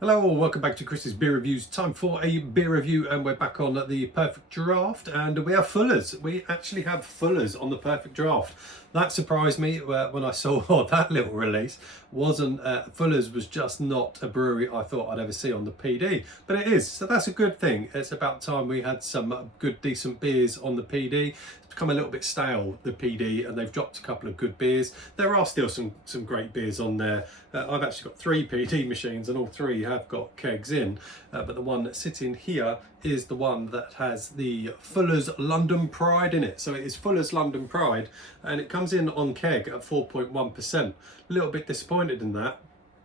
Hello, welcome back to Chris's Beer Reviews. Time for a beer review, and we're back on the Perfect Draft, and we have Fuller's. We actually have Fuller's on the Perfect Draft. That surprised me when I saw that little release. Fuller's was just not a brewery I thought I'd ever see on the PD, but it is, so that's a good thing. It's about time we had some good, decent beers on the PD. It's become a little bit stale, the PD, and they've dropped a couple of good beers. There are still some great beers on there. I've actually got 3 PD machines, and all 3 have got kegs in, but the one that's sitting here is the one that has the Fuller's London Pride in it. So it is Fuller's London Pride, and it comes in on keg at 4.1%. A little bit disappointed in that.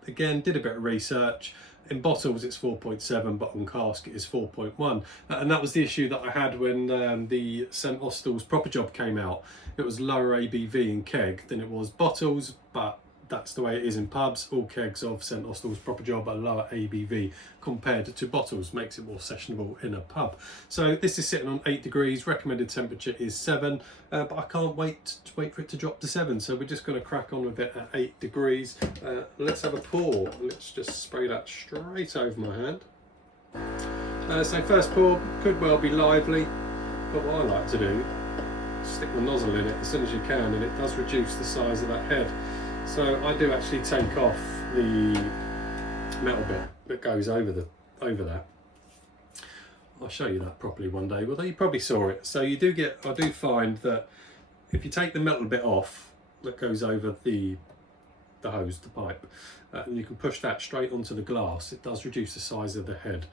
Again, did a bit of research. In bottles it's 4.7, but on cask it is 4.1. And that was the issue that I had when the St Austell's Proper Job came out. It was lower ABV in keg than it was bottles, but that's the way it is in pubs. All kegs of St Austell's Proper Job are lower ABV compared to bottles, makes it more sessionable in a pub. So this is sitting on 8 degrees, recommended temperature is 7, but I can't wait for it to drop to 7, so we're just going to crack on with it at 8 degrees. Let's have a pour. Let's just spray that straight over my hand. So first pour could well be lively, but what I like to do, stick the nozzle in it as soon as you can, and it does reduce the size of that head. So I do actually take off the metal bit that goes over that. I'll show you that properly one day, although you probably saw it. So you do get, I do find that if you take the metal bit off that goes over the hose, the pipe, and you can push that straight onto the glass, it does reduce the size of the head.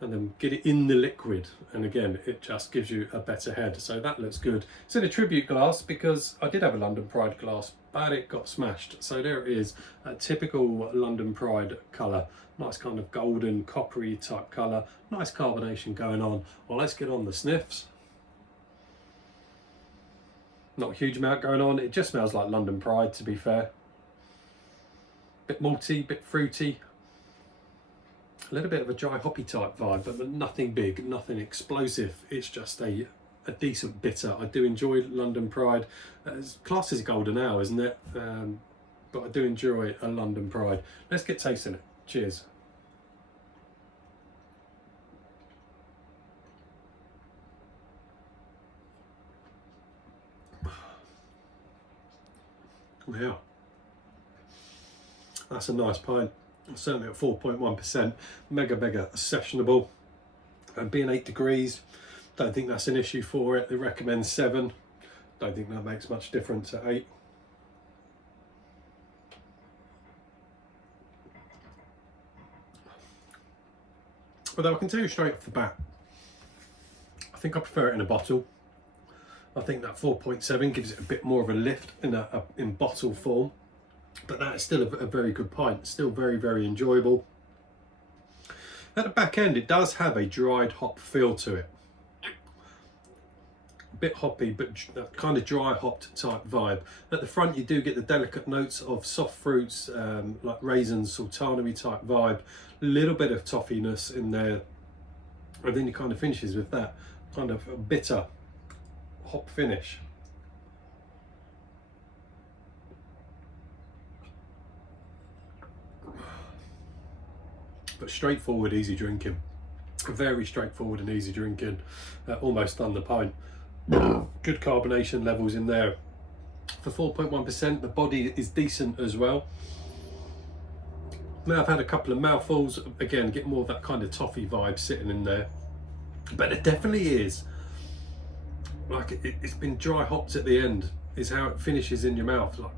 And then get it in the liquid, and again it just gives you a better head. So that looks good. It's in a tribute glass because I did have a London Pride glass, but it got smashed. So there it is, a typical London Pride colour. Nice kind of golden coppery type colour, nice carbonation going on. Well, let's get on the sniffs. Not a huge amount going on, it just smells like London Pride, to be fair. Bit malty, bit fruity. A little bit of a dry hoppy type vibe, but nothing big, nothing explosive. It's just a decent bitter. I do enjoy London Pride. It's classed as a golden ale, isn't it? But I do enjoy a London Pride. Let's get tasting it. Cheers. Yeah, that's a nice pint. Certainly at 4.1%, mega sessionable, and being 8 degrees, don't think that's an issue for it. They recommend 7, don't think that makes much difference at 8. Although I can tell you straight off the bat, I think I prefer it in a bottle. I think that 4.7 gives it a bit more of a lift in bottle form. But that is still a very good pint, still very enjoyable. At the back end, it does have a dried hop feel to it. A bit hoppy, but kind of dry hopped type vibe. At the front, you do get the delicate notes of soft fruits, like raisins, sultana-y type vibe. A little bit of toffiness in there. And then it kind of finishes with that kind of a bitter hop finish. But straightforward, easy drinking. Very straightforward and easy drinking. Almost done the pint. Good carbonation levels in there. For 4.1%, the body is decent as well. Now I've had a couple of mouthfuls. Again, get more of that kind of toffee vibe sitting in there. But it definitely is, like it's been dry hopped at the end, is how it finishes in your mouth. Like,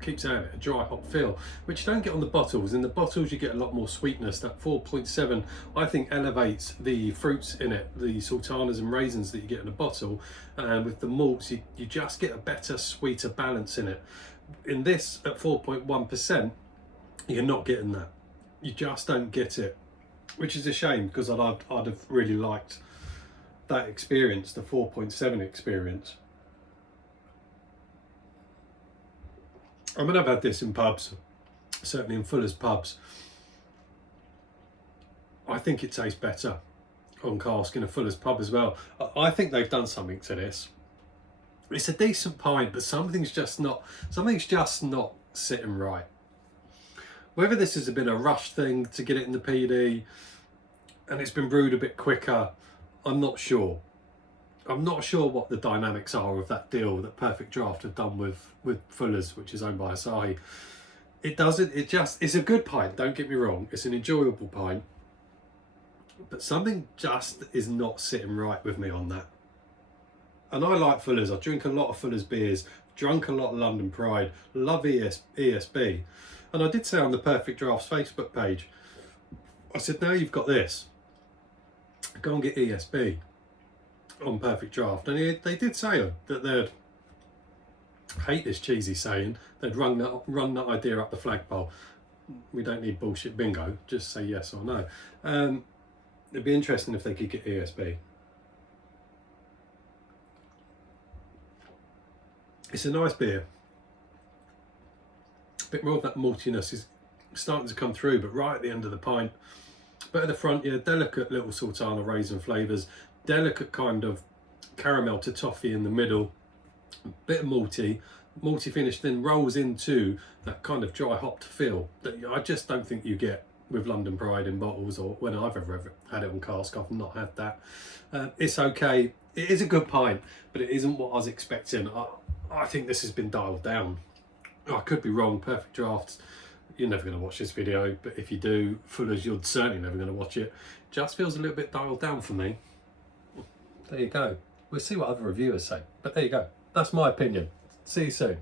keep saying it, a dry hop feel, which you don't get on the bottles. In the bottles you get a lot more sweetness. That 4.7 I think elevates the fruits in it, the sultanas and raisins that you get in a bottle, and with the malts you just get a better, sweeter balance in it. In this at 4.1% you're not getting that. You just don't get it, which is a shame, because I'd have really liked that experience, the 4.7 experience. I mean, I've had this in pubs, certainly in Fuller's pubs. I think it tastes better on cask in a Fuller's pub as well. I think they've done something to this. It's a decent pint, but something's just not sitting right. Whether this has been a rush thing to get it in the PD and it's been brewed a bit quicker, I'm not sure. I'm not sure what the dynamics are of that deal that Perfect Draft have done with Fuller's, which is owned by Asahi. It's a good pint, don't get me wrong. It's an enjoyable pint. But something just is not sitting right with me on that. And I like Fuller's. I drink a lot of Fuller's beers, drunk a lot of London Pride, love ESB. And I did say on the Perfect Drafts Facebook page, I said, now you've got this, go and get ESB on Perfect Draft. And they did say that they'd, hate this cheesy saying, they'd run that idea up the flagpole. We don't need bullshit bingo, just say yes or no. It'd be interesting if they could get ESB. It's a nice beer. A bit more of that maltiness is starting to come through, but right at the end of the pint. But at the front, yeah, delicate little sultana raisin flavours, delicate kind of caramel to toffee in the middle, a bit of malty finish, then rolls into that kind of dry hopped feel that I just don't think you get with London Pride in bottles, or when I've ever had it on cask. I've not had that. It's okay. It is a good pint, but it isn't what I was expecting. I think this has been dialed down. I could be wrong. Perfect Drafts, you're never going to watch this video, but if you do, Fuller's, you're certainly never going to watch it. Just feels a little bit dialed down for me. There you go. We'll see what other reviewers say, but there you go. That's my opinion. See you soon.